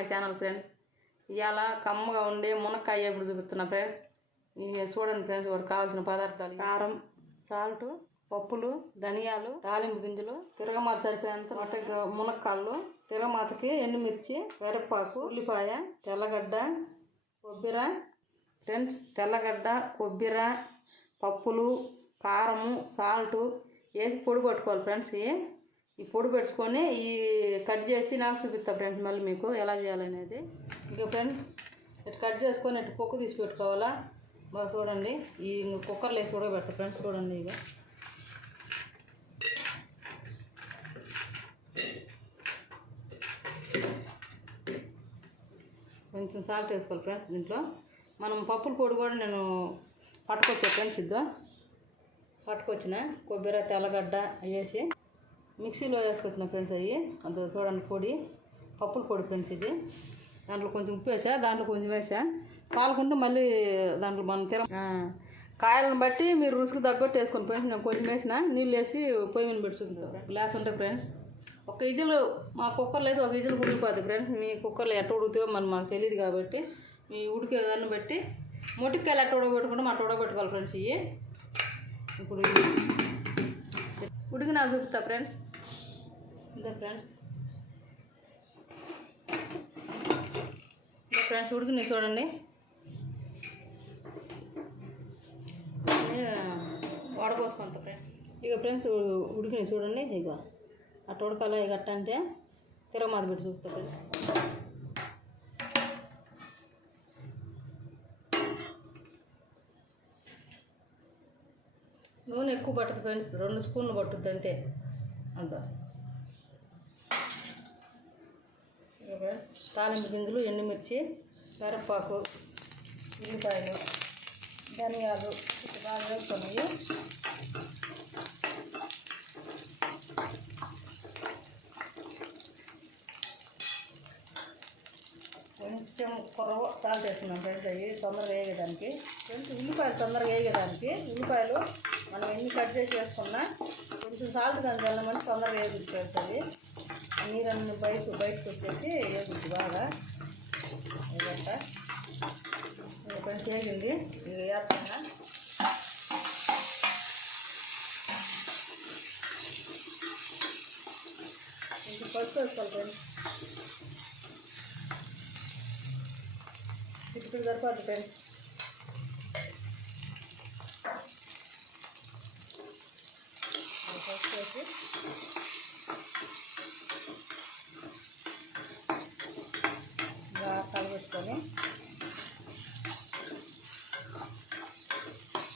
My channel friends. ఇవాళ కమ్మగా ఉండే మునక్కాయ ఎప్పుడు చూపిస్తున్నా ఫ్రెండ్స్. ఇక చూడండి ఫ్రెండ్స్, వాటికి కావాల్సిన పదార్థాలు: కారం, సాల్ట్, పప్పులు, ధనియాలు, తాలింపు గింజలు, తిరగమాత సరిపోయేంత మునక్కాళ్ళు, తిరగమాతకి ఎండుమిర్చి, కరివేపాకు, ఉల్లిపాయ, తెల్లగడ్డ, కొబ్బరి ఫ్రెండ్స్. తెల్లగడ్డ, కొబ్బరి, పప్పులు, కారము, సాల్ట్ వేసి పొడి పట్టుకోవాలి ఫ్రెండ్స్. ఈ పొడి పెట్టుకొని ఈ కట్ చేసి నాకు చూపిస్తా ఫ్రెండ్స్ మళ్ళీ మీకు ఎలా చేయాలనేది. ఇంకా ఫ్రెండ్స్ ఇటు కట్ చేసుకొని ఇటు పొక్కు తీసి పెట్టుకోవాలా. బాగా చూడండి, ఈ కుక్కర్లో వేసి ఉడకబెడతా ఫ్రెండ్స్. చూడండి, ఇక కొంచెం సాల్ట్ వేసుకోవాలి ఫ్రెండ్స్. దీంట్లో మనం పప్పుల పొడి కూడా నేను పట్టుకొచ్చా ఫ్రెండ్స్. ఇద్దా పట్టుకొచ్చిన కొబ్బరి, తెల్లగడ్డ వేసి మిక్సీలో వేసుకొచ్చిన ఫ్రెండ్స్. అవి అంత చూడండి పొడి, పప్పుల పొడి ఫ్రెండ్స్. ఇది దాంట్లో కొంచెం ఉప్పు వేసా, దాంట్లో కొంచెం వేసా పాలకుంటూ మళ్ళీ దాంట్లో మనం కాయలను బట్టి మీరు రుచికి తగ్గట్టు వేసుకోండి ఫ్రెండ్స్. నేను కొంచెం వేసిన నీళ్ళు వేసి పొయ్యి మీద పెట్టుకుంటాను. గ్లాస్ ఉంటాయి ఫ్రెండ్స్. ఒక ఇజలు మా కుక్కర్లో అయితే ఒక ఇజలు ఉడికిపోద్ది ఫ్రెండ్స్. మీ కుక్కర్లో ఎట్ట ఉడుకుతాయో మనం మాకు తెలియదు కాబట్టి మీ ఉడికేదాన్ని బట్టి మొటికాయలు ఎట్ట ఉడకబెట్టుకుంటే అట్ట ఉడకబెట్టుకోవాలి ఫ్రెండ్స్. ఇవి ఇప్పుడు ఉడికి నాకు చూపుతా ఫ్రెండ్స్. ఇంతే ఫ్రెండ్స్, ఉడికినాయి చూడండి. వడపోసుకుంటా ఫ్రెండ్స్. ఇక ఫ్రెండ్స్ ఉడికినాయి చూడండి. ఇక అట్ట ఉడకాల గట్ట అంటే తిరగమాత పెట్టి చూపుతా ఫ్రెండ్స్. నూనె ఎక్కువ పట్టదు ఫ్రెండ్స్, 2 స్పూన్లు పట్టుద్ది అంతే. అంత తాలింపు గింజలు, ఎండుమిర్చి, కరివేపాకు, ఉల్లిపాయలు, ధనియాలు బాగా వేసుకున్నాయి. కొంచెం కొరవ సాల్ట్ వేస్తున్నాం ఫ్రెండ్స్. అవి తొందరగా వేయడానికి ఫ్రెండ్స్. ఉల్లిపాయలు తొందరగా వేయడానికి ఉల్లిపాయలు మనం ఎన్ని కట్ చేసి వేసుకున్నా కొంచెం సాల్ట్ కానీ వెళ్ళమంటే తొందరగా వేగుద్ది ఫ్రెండ్స్. అది నీరన్నీ బయటకు వచ్చేసి వేగుద్ది బాగా. ఇదట్ట కొంచెం వేగింది. ఇక వేస్తున్నా. ఇంక పసుపు వేసుకోవాలి ఫ్రెండ్స్. ఇప్పుడు సరిపోద్ది ఫ్రెండ్స్. పసుపు వేసి బాగా కలబెట్టుకొని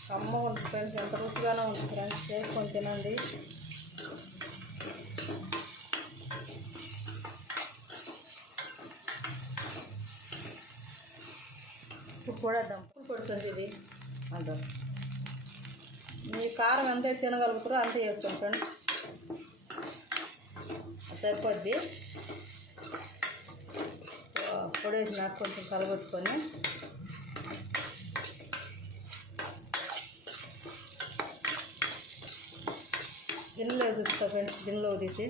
కమ్మగా ఉంటుంది ఫ్రెండ్స్. ఎంత రుచిగానే ఉంటుంది ఫ్రెండ్స్. చేసుకొని తినండి. ఉప్పు కూడా ఉప్పు పడుతుంది. ఇది అంత మీ కారం ఎంత తినగలుగుతారో అంతే వేసుకోండి ఫ్రెండ్స్. సరిపోద్ది. పొడి వేసి నాకు కొంచెం కలగొట్టుకొని గిన్నెలో చూస్తా ఫ్రెండ్స్. గిన్నెలో తీసి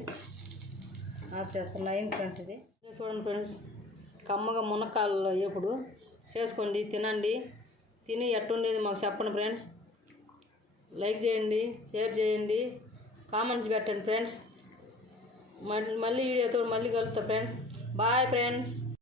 ఆఫ్ చేస్తున్నా. అయింది ఫ్రెండ్స్. ఇది చూడండి ఫ్రెండ్స్, కమ్మగా మునక్కాయలు ఎప్పుడు చేసుకోండి, తినండి. తిని ఎట్టుండేది మాకు చెప్పండి ఫ్రెండ్స్. లైక్ చేయండి, షేర్ చేయండి, కామెంట్స్ పెట్టండి ఫ్రెండ్స్. మళ్ళీ వీడియోతో మళ్ళీ కలుగుతా ఫ్రెండ్స్. Bye friends.